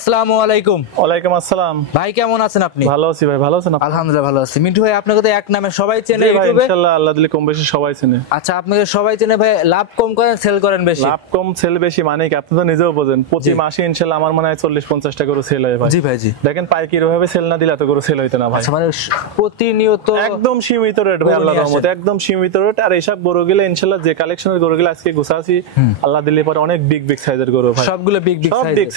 আসসালামু আলাইকুম। ওয়ালাইকুম আসসালাম। ভাই কেমন আছেন আপনি? ভালো আছি ভাই, ভালো আছেন? আলহামদুলিল্লাহ ভালো আছি। মিন্টু ভাই আপনাকে তো এক নামে সবাই চেনে ইউটিউবে। ইনশাআল্লাহ আল্লাহ দিলে কম বেশি সবাই চেনে। আচ্ছা আপনাকে সবাই চেনে ভাই, লাভ কম করেন সেল করেন বেশি? লাভ কম সেল বেশি মানে কি আপনি তো নিজেও বোঝেন, প্রতি মাসে ইনশাআল্লাহ আমার মনে হয় 40-50 টাকা করে সেল হয় ভাই। জি ভাই জি। দেখেন পাইকারি ভাবে সেল না দিলে এত করে সেল হইতো না ভাই। আচ্ছা মানে প্রতিনিয়ত একদম সীমিত রেট ভাই, আল্লাহর রহমতে একদম সীমিত রেট। আর এইসব গরুগুলো ইনশাআল্লাহ যে কালেকশনের গরুগুলো আজকে গুছাছি আল্লাহ দিলে পরে অনেক বিগ সাইজের গরু ভাই, সবগুলো বিগ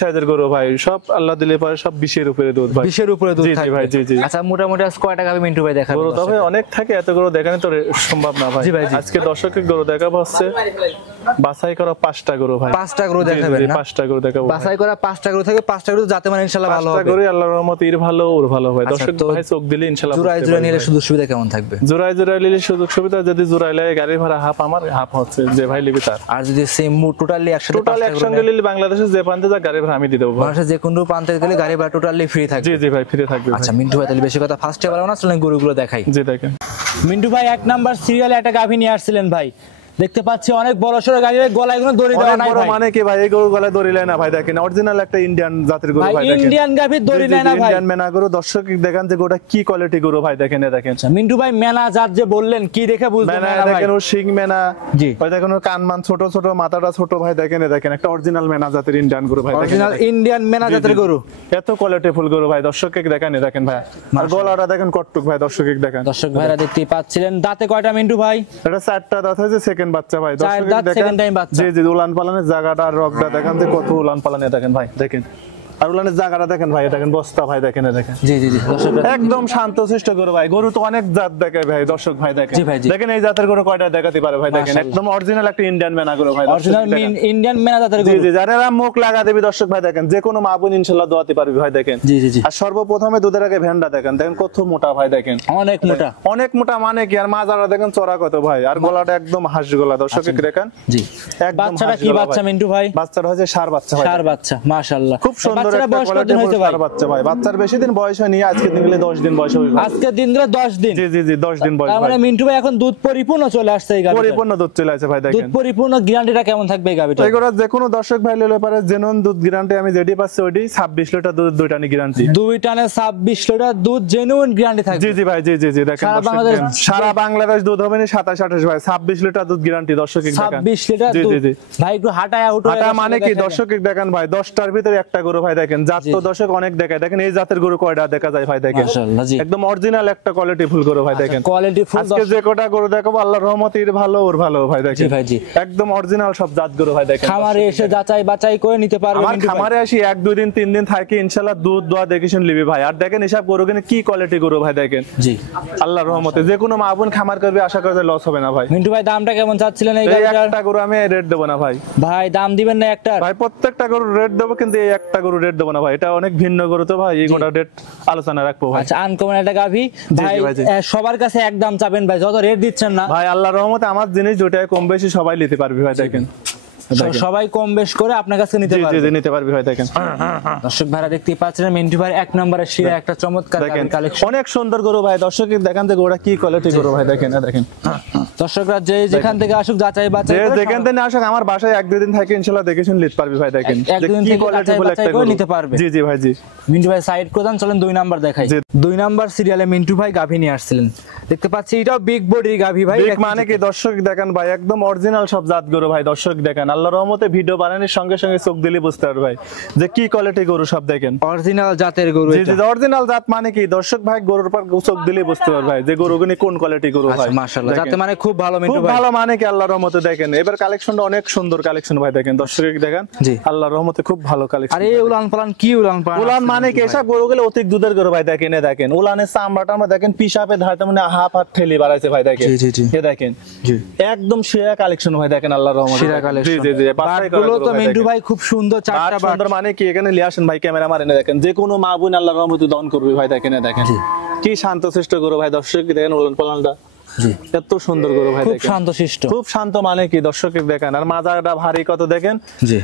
সাইজের গরু ভাই, সব আল্লাহ দিলে পরে সব 20 এর উপরে দুধ ভাই, 20 এর উপরে দুধ থাকে ভাই। জি জি। আচ্ছা মোটামুটি আজ কয় টাকা মিন্টু ভাই দেখাবেন? গরু তবে অনেক থাকে, এত গরু দেখানো তো সম্ভব না ভাই। আজকে দর্শকের গরু দেখাবো হচ্ছে বাছাই করা 5টা গরু ভাই। 5টা গরু দেখাবেন না? 5টা গরু দেখাবো। বাছাই করা 5টা গরু থেকে 5টা গরু যাতে মানে ইনশাআল্লাহ ভালো হবে। 5টা গরু আল্লাহর রহমতে এর ভালো ওর ভালো হয়। দর্শক ভাই চোখ দিলে ইনশাআল্লাহ জোড়ায় নিলে সুযোগ সুবিধা কেমন থাকবে? জোড়ায় নিলে সুযোগ সুবিধা যদি জোড়ায় লাগে গাড়ি ভাড়া হাফ আমার, হাফ হচ্ছে যে ভাই লিবি তার। আর যদি সেম টোটালি একসঙ্গে নিলে বাংলাদেশে যে প্রান্তে যা গাড়ি ভাড়া আমি দিয়ে দেব। বাংলাদেশে যে কোনো প্রান্তে গেলে গাড়ি ভাড়া টোটালি ফ্রি থাকবে? জি জি ভাই ফ্রি থাকবে। আচ্ছা মিন্টু ভাই তাহলে বেশি কথা ফার্স্টে বলবো না, চলেন গরুগুলো দেখাই। জি দেখেন মিন্টু ভাই 1 নাম্বার সিরিয়ালে একটা গাভী নিয়ে আসছিলেন ভাই, দেখতে পাচ্ছি অনেক বড় সরো গাভী, গলায় কোনো দড়ি দেওয়া নাই ভাই। মানে কি ভাই এই গরু গলায় দড়ি নেয় না ভাই, দেখেন অরিজিনাল একটা ইন্ডিয়ান জাতের গরু ভাই, দেখেন ইন্ডিয়ান গাভী দড়ি নেয় না ভাই, ইন্ডিয়ান মেনা গরু। দর্শক দেখেন যে গোটা কি কোয়ালিটি গরু ভাই, দেখেন দেখেন। মিন্টু ভাই মেনা জাত যে বললেন কি দেখে বুঝবেন না ভাই? দেখেন ও শিং মেনা, জি ভাই দেখেন ওর কান মান ছোট ছোট, মাথাটা ছোট ভাই, দেখেন দেখেন একটা অরিজিনাল মেনা জাতের ইন্ডিয়ান গরু ভাই, অরিজিনাল ইন্ডিয়ান মেনা জাতের গরু, এত কোয়ালিটি ফুল গরু ভাই। দর্শককে দেখেন ভাই, আর গলাটা দেখেন কটটুক ভাই, দর্শককে দেখেন। দর্শক ভাইরা দেখতেই পাচ্ছিলেন। দাঁতে কয়টা মিন্টু ভাই? এটা 4টা দাঁত হয়েছে, সেকেন্ড বাচ্চা ভাই। জি জি। উলান পালানের জায়গাটা আর রগটা দেখেন যে কত উলান পালানে, দেখেন ভাই দেখেন। আর উলানের জায়গাটা দেখেন ভাই, দেখেন বস্তা ভাই, দেখেন দেখেন। জি জি জি। একদম শান্তশিষ্ট গরু ভাই। গরু তো অনেক জাত দেখায় ভাই, দর্শক ভাই দেখেন। দেখেন এই জাতের গরু কয়টা দেখাতে পারে ভাই, দেখেন একদম অরিজিনাল একটা ইন্ডিয়ান মেনা গরু ভাই, অরিজিনাল ইন্ডিয়ান মেনা জাতের গরু। জি জি। যারা মুখ লাগা দেবি দর্শক ভাই দেখেন, যে কোনো মা বোন ইনশাআল্লাহ দোয়াতে পারবে ভাই, দেখেন। জি জি জি। আর সর্বপ্রথমে দুধের আগে ভেন্ডা দেখেন, দেখেন কত মোটা ভাই, দেখেন অনেক মোটা, অনেক মোটা মানে কি। আর মাজারা দেখেন চড়া কত ভাই, আর গলাটা একদম হাঁস গলা, দর্শক দেখেন। জি। বাচ্চাটা কি বাচ্চা মিন্টু ভাই? বাচ্চাটা হচ্ছে ষাঁড় বাচ্চা ভাই, ষাঁড় বাচ্চা মাশাআল্লাহ। খুব সুন্দর একটা কোয়ালিটি ষাঁড় বাচ্চা ভাই। বাচ্চার বেশি দিন বয়স হয়নি, আজকে দিন গেলে 10 দিন বয়স হবে। আজকে দিন গেলে 10 দিন? জি জি জি 10 দিন বয়স। মানে মিন্টু ভাই এখন দুধ পরিপূর্ণ চলে আসছে এই গাবিটা? পরিপূর্ণ দুধ চলে আসে ভাই, দেখেন। দুধ পরিপূর্ণ গ্যারান্টিটা কেমন থাকবে এই গাবিটা? এগুলো যে কোনো দর্শক ভাই লইলে পারে, জেনুইন দুধ গ্যারান্টি আমি যেটি পাচ্ছি ওইটি 26 লিটার দুধ, 2 টানে গ্যারান্টি। 2 টানে 26 লিটার দুধ জেনুইন গ্যারান্টি থাকবে? জি জি ভাই জি জি জি। দেখেন সারা বাংলাদেশ দুধ হবে না 27-28 ভাই, 26 লিটার দুধ গ্যারান্টি দর্শক দেখেন। 26 লিটার দুধ। জি জি। ভাই একটু হাঁটায় উঠো। হাঁটা মানে কি দর্শক দেখেন ভাই, 10টার ভিতরে একটা গরু ভাই, দেখেন জাত তো দর্শক অনেক দেখায়। দেখেন এই জাতের গরু কয়টা দেখা যায় ভাই, দেখেন মাশাআল্লাহ। জি একদম অরিজিনাল একটা কোয়ালিটি ফুল গরু ভাই, দেখেন কোয়ালিটি ফুল। আজকে যে কটা গরু দেখাবো আল্লাহর রহমতে এর ভালো ওর ভালো ভাই, দেখেন। জি ভাই জি। একদম অরিজিনাল সব জাত গরু ভাই, দেখেন। খামারে এসে যাচাই বাছাই করে নিতে পারবেন। আমার খামারে আসি 1-2 দিন 3 দিন থাকি ইনশাআল্লাহ, দুধ দোয়া দেখে শুন লিবি ভাই। আর দেখেন এসব গরু কিনে কি কোয়ালিটি গরু ভাই, দেখেন। জি আল্লাহর রহমতে যে কোনো মা বোন খামার করবে, আশা করি লস হবে না ভাই। মিন্টু ভাই দামটা কেমন চাচ্ছিলেন এই গাড়িটার? একটা গরু আমি রেট দেব না ভাই। ভাই দাম দিবেন না একটা? ভাই প্রত্যেকটা গরু রেট দেব, কিন্তু এই একটা গরু রেট দেব না ভাই, এটা অনেক ভিন্ন গরু তো ভাই, এই গোটা রেট আলোচনা রাখবো ভাই। আচ্ছা আনকমন একটা গাভী ভাই, সবার কাছে একদম চাবেন ভাই, যত রেট দিচ্ছেন না ভাই আল্লাহর রহমতে আমার জিনিস দুটাই কম বেশি সবাই নিতে পারবে ভাই, দেখেন সবাই কম বেশ করে আপনার কাছে নিতে পারবে। জি জি নিতে পারবে ভাই, দেখেন। দর্শক ভাইরা দেখতেই পাচ্ছেন মিন্টু ভাই 1 নম্বরের শিরা একটা চমৎকার কালেকশন, অনেক সুন্দর গরু ভাই। দর্শক দেখেন যে গোটা কি কোয়ালিটি গরু ভাই, দেখেন দেখেন। দর্শকরা যে যেখান থেকে আসুক যাচাই বাছাই করে, যেখান থেকে আসুক আমার বাসায় 1-2 দিন থাকে ইনশাআল্লাহ দেখে শুন নিতে পারবে ভাই, দেখেন কি কোয়ালিটি ফুল একটা গরু নিতে পারবে। জি জি ভাই জি। মিন্টু ভাই সাইড প্রদান, চলেন 2 নাম্বার দেখাই। 2 নাম্বার সিরিয়ালে মিন্টু ভাই গাভী নিয়ে আসছিলেন, দেখতে পাচ্ছি এটাও বিগ বডির গাভী ভাই। মানে কি দর্শক দেখেন ভাই, একদম অরিজিনাল সব জাত গরু ভাই। দর্শক দেখেন আল্লাহর রহমতে ভিডিও বানানোর সঙ্গে সঙ্গে চোখ দিলে বুঝতে পারবে ভাই যে কি কোয়ালিটি গরু সব, দেখেন অরিজিনাল জাতের গরু। জি জি অরিজিনাল জাত মানে কি দর্শক ভাই, গরুর পর চোখ দিলে বুঝতে পারবে ভাই যে গরুগুনি কোন কোয়ালিটি গরু ভাই। মাশাআল্লাহ জাতে মানে খুব ভালো মিন্টু ভাই, খুব ভালো মানে কি আল্লাহর রহমতে দেখেন। এবার কালেকশনটা অনেক সুন্দর কালেকশন ভাই, দেখেন দর্শক দেখেন আল্লাহর রহমতে খুব ভালো কালেকশন। আরে উলান পালান কি উলান পালান, উলান মানে কি এসব গরুগুলো অধিক দুধের গরু ভাই, দেখেন দেখেন উলানের চামড়াটা আমরা দেখেন পিসাপে ধারতে মানে হাফ হাত ঠেলি বাড়াইছে ভাই, দেখেন জি জি জি দেখেন জি একদম সেরা কালেকশন ভাই, দেখেন আল্লাহর রহমতে সেরা কালেকশন। জি জি জি বাটগুলো তো মিন্টু ভাই খুব সুন্দর, চারটা বাট সুন্দর মানে কি এখানে নিয়ে আসেন ভাই ক্যামেরাম্যান, এনে দেখেন যে কোনো মা বোন আল্লাহর রহমতে দান করবে ভাই, দেখেন দেখেন কি শান্তশিষ্ট গরু ভাই। দর্শক দেখেন উলান পালানটা এত সুন্দর গরু ভাই, খুব শান্তশিষ্ট, খুব শান্ত মানে কি দর্শক দেখেন। আর মাজাটা ভারী কত দেখেন,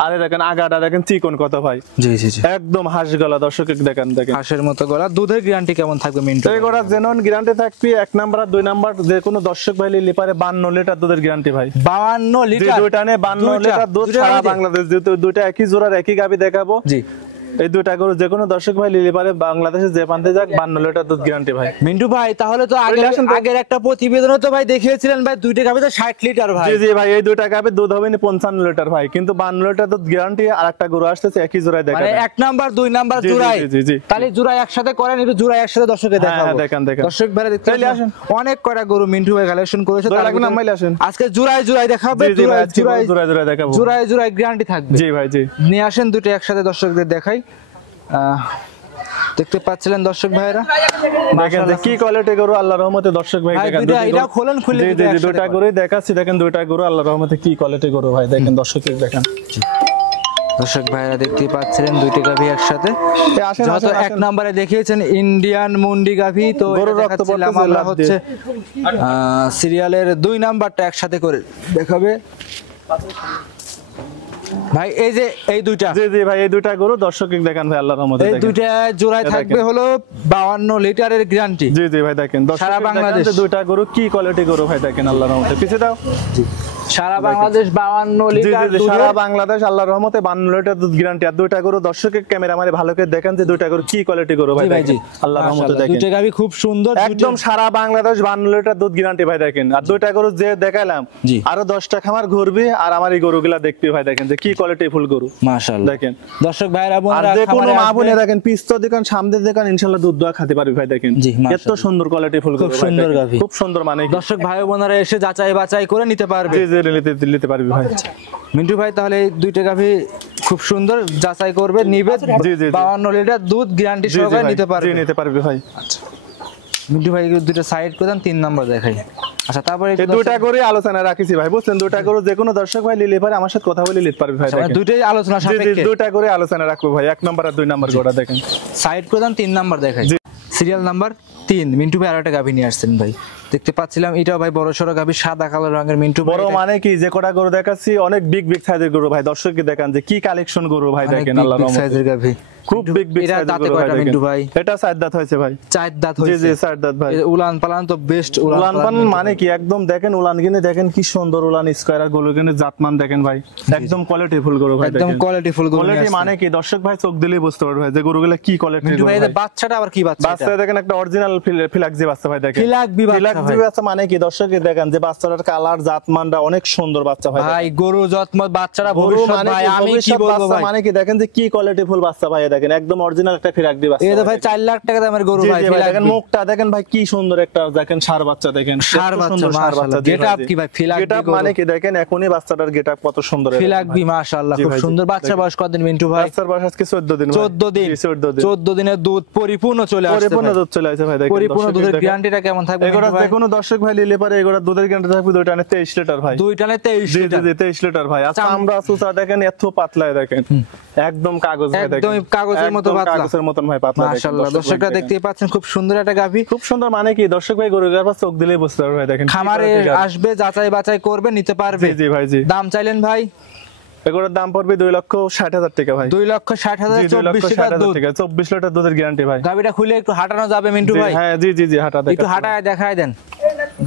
আরে দেখেন আগাটা দেখেন চিকন কত ভাই। জি জি জি একদম হাঁস গলা, দর্শক দেখেন দেখেন হাঁসের মতো গলা। দুধের গ্যারান্টি কেমন থাকবে মিন্টু? এই গড়া জেনুইন গ্যারান্টি থাকবে 1 নাম্বার আর 2 নাম্বার যে কোনো দর্শক ভাই নিলে পারে 52 লিটার দুধের গ্যারান্টি ভাই। 52 লিটার? দুইটা নে 52 লিটার দুধ সারা বাংলাদেশ, যেহেতু দুইটা একই জোড়ার একই গাবি দেখাবো। জি এই দুইটা গরু যে কোনো দর্শক ভাই নিলে পারে বাংলাদেশে যে প্রান্তে যাক 52 লিটার দুধ গ্যারান্টি ভাই। মিন্টু ভাই তাহলে তো আগের একটা প্রতিবেদনে তো ভাই দেখিয়েছিলেন ভাই দুইটা গাভীতে 60 লিটার ভাই। জি জি ভাই এই দুইটা গাভীর দুধ হবে না 55 লিটার ভাই, কিন্তু 52 লিটার দুধ গ্যারান্টি। আর একটা গরু আসতেছে একই জোড়ায় দেখাবেন, মানে এক নাম্বার দুই নাম্বার জোড়ায়। জি জি তাহলে জোড়ায় একসাথে করেন, একটু জোড়ায় একসাথে দর্শকে দেখাবো। হ্যাঁ দেখেন দেখেন দর্শক ভাই দেখতে আসেন অনেক কয়টা গরু মিন্টু ভাই কালেকশন করেছে, তার লাগবে না মাইলে আসেন। আজকে জোড়ায় জোড়ায় দেখাবে, জোড়ায় জোড়ায় দেখাবো, জোড়ায় জোড়ায় গ্যারান্টি থাকবে। জি ভাই জি নিয়ে আসেন দুটো একসাথে দর্শকদের দেখাই। দেখতে পাচ্ছিলেন দর্শক ভাইরা, দেখেন যে কি কোয়ালিটি গরু আল্লাহর রহমতে। দর্শক ভাই দেখেন এটা খোলেন, খুলে জি জি দুটো গরুই দেখাচ্ছি। দেখেন দুটো গরু আল্লাহর রহমতে কি কোয়ালিটি গরু ভাই, দেখেন দর্শকদের দেখেন। দর্শক ভাইরা দেখতে পাচ্ছিলেন দুইটা গাভী একসাথে। যত এক নম্বরে দেখিয়েছেন ইন্ডিয়ান মুন্ডি গাভী, তো গরুর রক্ত পড়তেছে আমরা হচ্ছে সিরিয়ালের 2 নাম্বারটা একসাথে করে দেখাবে ভাই। এই যে এই দুইটা, জি জি ভাই এই দুইটা গরু দর্শককে দেখান ভাই আল্লাহর রহমতে। এই দুইটা জোড়ায় থাকবে হলো 52 লিটারের গ্যারান্টি। জি জি ভাই দেখেন সারা বাংলাদেশে দুইটা গরু কি কোয়ালিটি গরু ভাই, দেখেন আল্লাহর রহমতে। পিছে দাও। জি সারা বাংলাদেশ 52 লিটার দুধ, সারা বাংলাদেশ আল্লাহর রহমতে 52 লিটার দুধ গ্যারান্টি। আর দুইটা গরু দর্শকের ক্যামেরা মানে ভালো করে দেখেন যে দুইটা গরু কি কোয়ালিটি গরু ভাই, দেখেন আল্লাহর রহমতে। দেখেন দুইটা গাভী খুব সুন্দর, একদম সারা বাংলাদেশ 52 লিটার দুধ গ্যারান্টি ভাই, দেখেন। আর দুইটা গরু যে দেখাইলাম আরো 10টা খামার ঘুরবে আর আমার এই গরুগুলা দেখতে ভাই, দেখেন যে কি কোয়ালিটি ফুল গরু মাশাআল্লাহ। দেখেন দর্শক ভাইরা বোনেরা, আর যে কোনো মা বোনে দেখেন পিস্তো দেখেন সামনে দেখেন ইনশাআল্লাহ দুধ দোয়া খেতে পারবে ভাই, দেখেন এত সুন্দর কোয়ালিটি ফুল গরু, খুব সুন্দর গাভী, খুব সুন্দর। মানে দর্শক ভাই বোনেরা এসে যাচাই বাছাই করে নিতে পারবে। জি জি নিতে পারবে ভাই। মিন্টু ভাই তাহলে এই দুইটা গাভী খুব সুন্দর যাচাই করবে, নিবে। 52 লিটার দুধ গ্যারান্টি সহকারে নিতে পারবে। জি নিতে পারবে ভাই। আচ্ছা মিন্টু ভাই দুইটা সাইড করে দেন, 3 নাম্বার দেখাই। আচ্ছা তারপরে এই দুইটা করে আলোচনা রাখিছি ভাই, বুঝছেন। দুইটা করে যে কোনো দর্শক ভাই নিলে পারে আমার সাথে কথা বলে নিতে পারবে ভাই, দেখেন দুইটাই আলোচনা সাপেক্ষে। জি দুইটা করে আলোচনা রাখবো ভাই। 1 নাম্বার আর 2 নাম্বার গোটা দেখেন সাইড করে দেন, 3 নাম্বার দেখাই। সিরিয়াল নাম্বার 3 মিন্টু ভাই আরেকটা গাভী নিয়ে আসছেন ভাই, দেখতে পাচ্ছিলাম এটাও ভাই বড় সরো গাভী, সাদা কালো রঙের। মিন্টু বড় মানে কি যে কোটা গরু দেখাচ্ছি অনেক বিগ সাইজের গরু ভাই, দর্শককে দেখান যে কি কালেকশন গরু ভাই, দেখেন আল্লাহর রহমতে সাইজের গাভী, খুব বিগ সাইজের গরু ভাই। মিন্টু ভাই এটা 4 দাঁত হয়েছে ভাই, 4 দাঁত হয়েছে। জি জি 4 দাঁত ভাই। উলান পালান তো বেস্ট উলান পালান মানে কি একদম দেখেন উলান কিনে দেখেন কি সুন্দর উলান স্কয়ার আর গরু কিনে জাতমান দেখেন ভাই, একদম কোয়ালিটি ফুল গরু ভাই, একদম কোয়ালিটি ফুল গরু। কোয়ালিটি মানে কি দর্শক ভাই চোখ দিলেই বুঝতে পারবে ভাই যে গরুগুলো কি কোয়ালিটি। মিন্টু ভাই এই বাচ্চাটা আবার কি বাচ্চা? বাচ্চা দেখেন একটা অরিজিনাল ফিলাক্সি বাচ্চা ভাই, দেখেন ফিলাক্সি বাচ্চা মানে কি দর্শককে দেখেন যে বাচ্চাটার কালার জাতমানটা অনেক সুন্দর বাচ্চা ভাই। ভাই গরু যত্ন বাচ্চাটা ভবিষ্যৎ ভাই, আমি কি বলবো ভাই, মানে কি দেখেন যে কি কোয়ালিটি ফুল বাচ্চা ভাই, দেখেন একদম অরিজিনাল একটা ফিলাক্সি বাচ্চা। এই তো ভাই 4 লাখ টাকা দামের গরু ভাই, দেখেন মুখটা দেখেন ভাই কি সুন্দর একটা, দেখেন ষাঁড় বাচ্চা, দেখেন ষাঁড় বাচ্চা। গেটআপ কি ভাই ফিলাক্সি গেটআপ মানে কি দেখেন এখনই বাচ্চাটার গেটআপ কত সুন্দর, ফিলাক্সি মাশাআল্লাহ খুব সুন্দর। বাচ্চার বয়স কতদিন মিন্টু ভাই? বাচ্চার বয়স আজকে 14 দিন। 14 দিনের দুধ পরিপূর্ণ চলে আসছে, পরিপূর্ণ দুধ চলে আসছে ভাই, দেখেন পরিপূর্ণ দুধের গ্যারান্টিটা কেমন থাকবে? এগুলা যে কোনো দর্শক ভাই নিলে পারে এগুলা দুধের গ্যারান্টি থাকবে 2 টানে 23 লিটার ভাই, 2 টানে 23 লিটার। জি 23 লিটার ভাই। আচ্ছা আমরা সুসা দেখেন এত পাতলা, দেখেন একদম কাগজ ভাই, দেখেন একদম কাগজের মতো পাতলা, কাগজের মতন ভাই পাতলা। মাশাআল্লাহ দর্শকরা দেখতেই পাচ্ছেন খুব সুন্দর একটা গাভী, খুব সুন্দর। মানে কি দর্শক ভাই গরুর গাছ চোখ দিলেই বুঝতে পারবে ভাই, দেখেন খামারে আসবে যাচাই বাছাই করবে নিতে পারবে। জি ভাই জি। দাম চাইলেন ভাই? এগুলোর দাম পড়বে 2,60,000 টাকা ভাই। 2,60,000 24 লিটার দুধ, 24 লিটার দুধের গ্যারান্টি ভাই। গাভীটা খুলে একটু হাঁটানো যাবে মিন্টু ভাই? হ্যাঁ জি জি জি হাঁটা একটু হাঁটায় দেখায় দেন।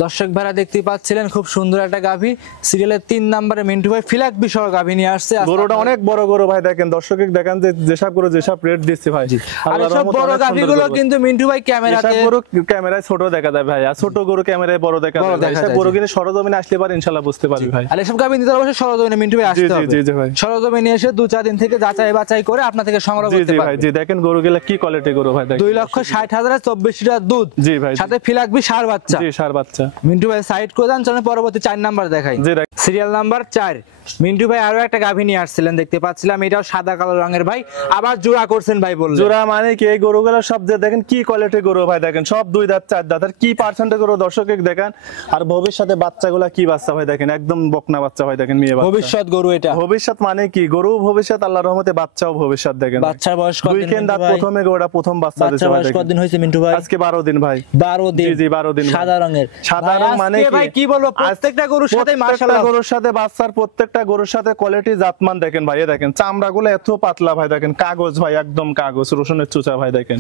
দর্শক ভাড়া দেখতে পাচ্ছিলেন খুব সুন্দর একটা গাভী, সিরিয়ালের 3 নম্বরে মিন্টু ভাই ফিলাক বিষয় গাভী নিয়ে আসছে। গরুটা অনেক বড় গরু ভাই, দেখেন দর্শককে দেখান যে যেসব গরু যেসব রেট দিচ্ছে ভাই। আর সব বড় গাভীগুলো কিন্তু মিন্টু ভাই ক্যামেরাতে, গরু ক্যামেরায় ছোট দেখা যায় ভাই, আর ছোট গরু ক্যামেরায় বড় দেখা যায়। সব গরু কিনে সরজমিনে আসলে পারে ইনশাআল্লাহ বুঝতে পারবে ভাই। আর এসব গাভী নিতে অবশ্যই সরজমিনে মিন্টু ভাই আসতে হবে। জি জি ভাই, সরজমিনে এসে 2-4 দিন থেকে যাচাই বাছাই করে আপনার থেকে সংগ্রহ করতে পারবে। জি দেখেন গরুগুলো কি কোয়ালিটি গরু ভাই, দেখেন 2,60,000 24 লিটার দুধ। জি ভাই, সাথে ফিলাকবি ষাঁড় বাচ্চা। জি ষাঁড় বাচ্চা। মিন্টু ভাই সাইড করে দেন, চলেন পরবর্তী 4 নাম্বার দেখাই। সিরিয়াল নাম্বার 4 মিন্টু ভাই আরো একটা গাভী নিয়ে আসছিলেন, দেখতে পাচ্ছিলাম এটাও সাদা কালো রঙের ভাই, আবার জোড়া করছেন ভাই বললেন। জোড়া মানে কি এই গরুগুলো সব যে দেখেন কি কোয়ালিটি গরু ভাই, দেখেন সব 2 দাঁত 4 দাঁত, আর কি পার্সেন্টে গরু দর্শককে দেখান। আর ভবিষ্যতে বাচ্চাগুলো কি বাচ্চা ভাই, দেখেন একদম বকনা বাচ্চা ভাই, দেখেন মেয়ে বাচ্চা। ভবিষ্যৎ গরু এটা, ভবিষ্যৎ মানে কি গরু ভবিষ্যৎ, আল্লাহর রহমতে বাচ্চাও ভবিষ্যৎ। দেখেন বাচ্চার বয়স কত দিন? 2 দাঁত প্রথমে গরুটা প্রথম বাচ্চা দিয়েছে ভাই। বাচ্চার বয়স কতদিন হয়েছে মিন্টু ভাই? আজকে 12 দিন ভাই। 12 দিন? জি জি 12 দিন। সাদা রঙের, সাদা রং মানে কি ভাই কি বলবো, প্রত্যেকটা গরুর সাথে মাশাআল্লাহ, গরুর সাথে বাচ্চার প্রত্যেকটা গরুর সাথে কোয়ালিটি জাতমান দেখেন ভাই। দেখেন চামড়াগুলো এত পাতলা ভাই, দেখেন কাগজ ভাই, একদম কাগজ রসুনের চুচা ভাই, দেখেন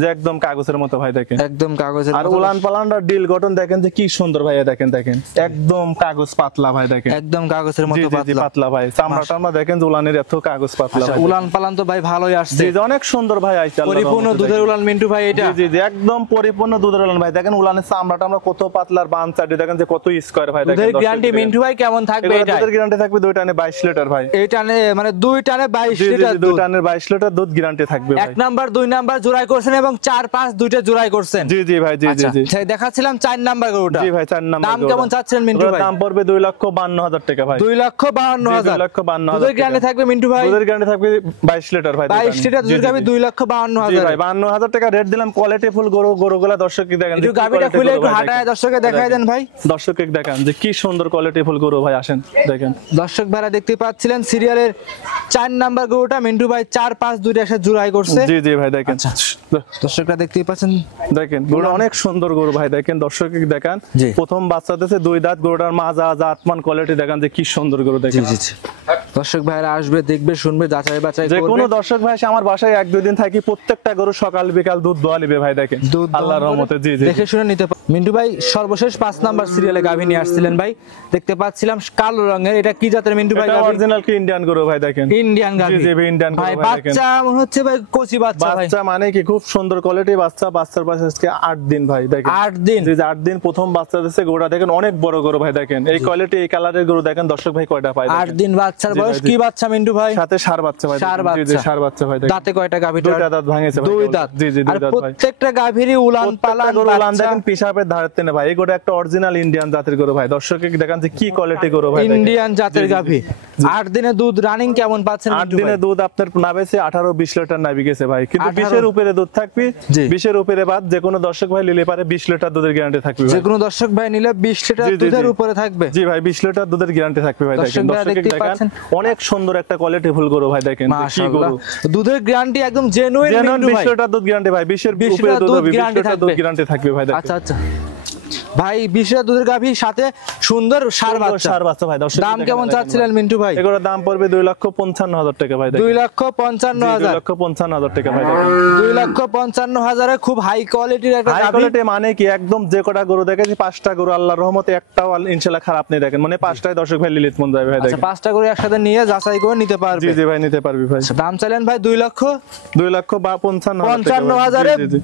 যে একদম কাগজের মতো ভাই দেখেন, একদম কাগজের আর মতো। উলান পালানটা ডিল গঠন দেখেন যে কি সুন্দর ভাই, দেখেন দেখেন একদম কাগজ পাতলা ভাই দেখেন, একদম কাগজের জি মতো জি জি পাতলা। পাতলা ভাই, চামড়াটা আমরা দেখেন যে উলানের এত কাগজ পাতলা আচ্ছা, ভাই। উলান পালান তো ভাই ভালোই আসছে, জি জি অনেক সুন্দর ভাই আইছে, আল্লাহর পরিপূর্ণ রহমতে দুধের দেখেন। উলান মিন্টু ভাই এটা। জি জি জি একদম পরিপূর্ণ দুধের উলান ভাই, দেখেন উলানের চামড়াটা আমরা কত পাতলার বান চাটি দেখেন যে কত স্কয়ার ভাই দেখেন। দুধের গ্যারান্টি মিন্টু ভাই কেমন থাকবে এটা? দুধের গ্যারান্টি থাকবে 2 টানে 22 লিটার ভাই। এই টানে মানে 2 টানে 22 জি জি লিটার 2 দুধ। টানের 22 লিটার দুধ গ্যারান্টি থাকবে ভাই। 1 নাম্বার 2 নাম্বার জোড়াই করছেন এবং 4 5 দুইটা জোড়াই করছেন। জি জি ভাই, জি জি আচ্ছা, জি সেই দেখাচ্ছিলাম 4 নাম্বার গরুটা। জি ভাই 4 নাম্বার। দাম কেমন চাচ্ছেন মিন্টু ভাই? দাম পড়বে 2,52,000 টাকা ভাই। 2,52,000। 2,52,000 দুধের গ্যারান্টি থাকবে মিন্টু ভাই? দুধের গ্যারান্টি থাকবে 22 লিটার ভাই। 22 লিটার দুধের গাবি জি 2,52,000। ভাই 52,000 টাকা রেট দিলাম, কোয়ালিটি ফুল গরুগুলা দর্শক কি দেখেন, একটু গাবিটা খুলে একটু হাঁটায় দর্শককে দেখায় দেন ভাই। দর্শককে দেখান যে কি সুন্দর কোয়ালিটি ফুল গরু ভাই, আসেন দেখেন। দর্শক ভাইরা দেখতে পাচ্ছিলেন সিরিয়ালের 4 নাম্বার গরুটা মিন্টু ভাই 4 5 দুইটা একসাথে জোড়াই করছে। জি জি ভাই দেখেন, দর্শকরা দেখতেই পাচ্ছেন, দেখেন গরু অনেক সুন্দর গরু ভাই দেখেন, দর্শককে দেখান। জি। প্রথম বাচ্চা দিয়েছে 2 দাঁত, গরুটার মাজা জাতমান কোয়ালিটি দেখান যে কি সুন্দর গরু দেখেন। জি জি। দর্শক ভাইরা আসবে, দেখবে, শুনবে, যাচাই বাছাই যে করবে। কোনো দর্শক ভাই এসে আমার বাসায় 1-2 দিন থাকি, প্রত্যেকটা গরু সকাল বিকাল দুধ দোয়া লিবে ভাই দেখেন, দুধ আল্লাহর রহমতে। জি জি দেখে শুনে নিতে পারে। মিন্টু ভাই সর্বশেষ 5 নাম্বার সিরিয়ালে গাভী নিয়ে আসছিলেন ভাই, দেখতে পাচ্ছিলাম কালো রঙের, এটা কি জাতের মিন্টু ভাই? এটা অরিজিনাল কি ইন্ডিয়ান গরু ভাই দেখেন, ইন্ডিয়ান গাভী। জি জি ভাই ইন্ডিয়ান গরু ভাই ভাই দেখেন। বাচ্চা মনে হচ্ছে ভাই কচি বাচ্চা ভাই। বাচ্চা মানে কি খুব সুন্দর কোয়ালিটি বাচ্চা, বাচ্চার বয়স আজকে 8 দিন ভাই দেখেন। 8 দিন? জি জি 8 দিন প্রথম বাচ্চা দিয়েছে, গরুটা দেখেন অনেক বড় গরু ভাই দেখেন, এই কোয়ালিটি এই কালারের গরু দেখেন দর্শক ভাই কয়টা পায় 8 দিন বাচ্চার জি বয়স। ভাই, জি। কি বাচ্চা মিন্টু ভাই? সাথে ষাঁড় বাচ্চা ভাই ষাঁড় দেখেন। জি জি বাচ্চা। ষাঁড় বাচ্চা ভাই দেখেন। দাঁতে কয়টা গাভীটা? 2টা দাঁত ভাঙেছে ভাই। 2 দাঁত। জি জি 2 আর দাঁত ভাই। প্রত্যেকটা গাভীরই উলান পালান গরু উলান বাচ্চা। দেখেন পিশাবের ধারতে না ভাই, এই গরু একটা অরিজিনাল ইন্ডিয়ান জাতের গরু ভাই, দর্শককে দেখান যে কি কোয়ালিটি গরু ভাই দেখেন। ইন্ডিয়ান জাতের জি, জি, জি। গাভী। 8 দিনে দুধ রানিং কেমন পাচ্ছেন 8 মিন্টু দিনে ভাই? দুধ আপনার নাবেছে 18-20 লিটার নাবি গেছে ভাই, কিন্তু 18 20 এর উপরে দুধ থাকবে। জি। 20 এর উপরে বাদ যে কোনো দর্শক ভাই নিলে পারে 20 লিটার দুধের গ্যারান্টি থাকবে ভাই। যে কোনো দর্শক ভাই নিলে 20 লিটার জি, জি, দুধের জি। উপরে থাকবে। জি ভাই 20 লিটার দুধের গ্যারান্টি থাকবে ভাই দর্শক দেখেন। ভাইরা দর্শককে দেখতেই দেখেন পাচ্ছেন। অনেক সুন্দর একটা কোয়ালিটি ফুল গরু ভাই দেখেন যে কি মাশাআল্লাহ। গরু। দুধের গ্যারান্টি একদম জেনুইন জেনুইন মিন্টু 20 ভাই। লিটার দুধ গ্যারান্টি ভাই, 20 এর 20 উপরে লিটার দুধ দুধ হবে, 20 guarantee লিটার দুধ থাকবে। গ্যারান্টি থাকবে ভাই দেখেন। আচ্ছা আচ্ছা ভাই 20 লিটার দুধের গাভীর সাথে সুন্দর ষাঁড় বাচ্চা। ষাঁড় বাচ্চা ভাই দর্শক দাম কেমন চাচ্ছিলেন মিন্টু ভাই? এগুলোর দাম পড়বে 2,55,000 টাকা ভাই দেখেন। 2,55,000। 2,55,000 টাকা ভাই দেখেন। 2,55,000 খুব হাই কোয়ালিটির একটা হাই গাভী। কোয়ালিটি মানে কি একদম যে কটা গরু দেখেছি 5টা গরু আল্লাহর রহমতে একটাও ইনশাআল্লাহ খারাপ নেই দেখেন, মানে 5টাই দর্শক ভাই লিলিত মন যাবে ভাই আচ্ছা দেখেন। 5টা করে একসাথে নিয়ে যাচাই করে নিতে জি পারবে। জি ভাই নিতে পারবি ভাই। দাম চাইলেন ভাই 2,55,000। 2,55,000 জি জি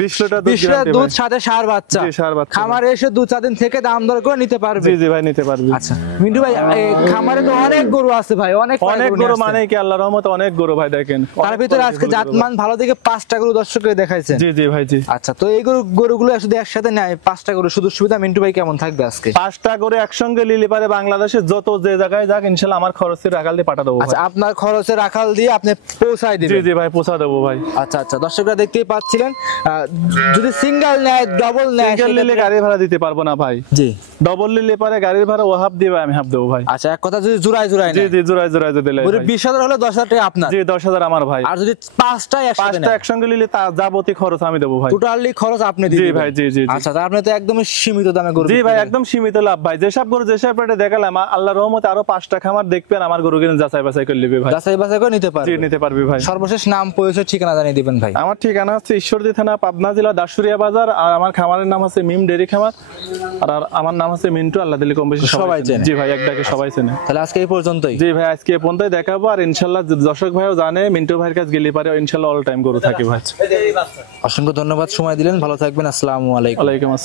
20 লিটার দুধ 20 লিটার guarantee দুধ ভাই। সাথে ষাঁড় বাচ্চা। জি, ষাঁড় বাচ্চা। খামারে এসে 2-4 দিন থেকে দাম দর করে নিতে পারবে। জি জি ভাই নিতে পারবি। আচ্ছা মিন্টু ভাই এই খামারে তো অনেক গরু আছে ভাই, অনেক অনেক নিয়ে গরু আসছেন। মানে কি আল্লাহর রহমতে অনেক গরু ভাই দেখেন। তার ভিতরে আজকে জাতমান ভালো দেখে 5টা গরু দর্শককে দেখাইছেন। জি জি ভাই জি। আচ্ছা তো এই গরুগুলো শুধু একসাথে নেয় 5টা গরু শুধু সুবিধা মিন্টু ভাই কেমন থাকবে আজকে? 5টা করে একসঙ্গে লিলি পারে বাংলাদেশে যত যে জায়গায় যাক ইনশাআল্লাহ আমার খরচের রাখাল দিয়ে পাঠা দেবো আচ্ছা ভাই। আপনার খরচে রাখাল দিয়ে আপনি পৌঁছায় জি দিবেন। জি ভাই পৌঁছা দেবো ভাই। আচ্ছা আচ্ছা দর্শকরা দেখতেই পাচ্ছিলেন, যদি সিঙ্গেল নেয় ডবল নেয় সিঙ্গেল নিলে গাড়ি ভাড়া দিতে পারবো না ভাই, জি ডবল নিলে পারে গাড়ির ভাড়া ও হাফ দিবে আমি হাফ দেবো ভাই। আচ্ছা এক কথা যদি জোড়ায় জি নেয় জি জোড়ায় জোড়ায় যদি পুরো 20,000 হলে 10,000 টাকা আপনার, জি 10,000 আমার ভাই। আর যদি 5টা একসাথে 5টা নেয় একসঙ্গে নিলে তা যাবতীয় খরচ আমি দেবো ভাই। টোটালি খরচ আপনি জি দিবেন। ভাই, জি, জি, জি। আচ্ছা তার আপনি তো একদম সীমিত দামে গরু জি বিক্রি ভাই করেন। একদম সীমিত লাভ ভাই, যেসব গরু যেসব রেটে দেখালাম আল্লাহর রহমতে আরো 5টা খামার দেখবেন আমার গরু কিনে যাচাই বাছাই করে নিবে ভাই। যাচাই বাছাই করে নিতে জি পারবে। নিতে পারবি ভাই। সর্বশেষ নাম পরিচয় ঠিকানা জানিয়ে দিবেন ভাই। আমার ঠিকানা হচ্ছে ঈশ্বরদী থানা পাবনা জেলা দাসুরিয়া বাজার, আর আমার খামারের নাম হচ্ছে মিম ডেরি খামার, আর আমার নাম হচ্ছে মিন্টু, আল্লাহ দিলে কম বেশি সবাই চেনে। জি ভাই একটাকে সবাই চেনে। তাহলে আজকে এই পর্যন্তই। জি ভাই আজকে এ পর্যন্তই দেখাবো, আর ইনশাআল্লাহ দর্শক ভাইও জানে মিন্টু ভাইয়ের কাছে গেলে পারে ইনশাআল্লাহ অল টাইম গরু থাকে ভাই। অসংখ্য ধন্যবাদ সময় দিলেন, ভালো থাকবেন, আসসালামু আলাইকুম। ওয়ালাইকুম আসসালাম।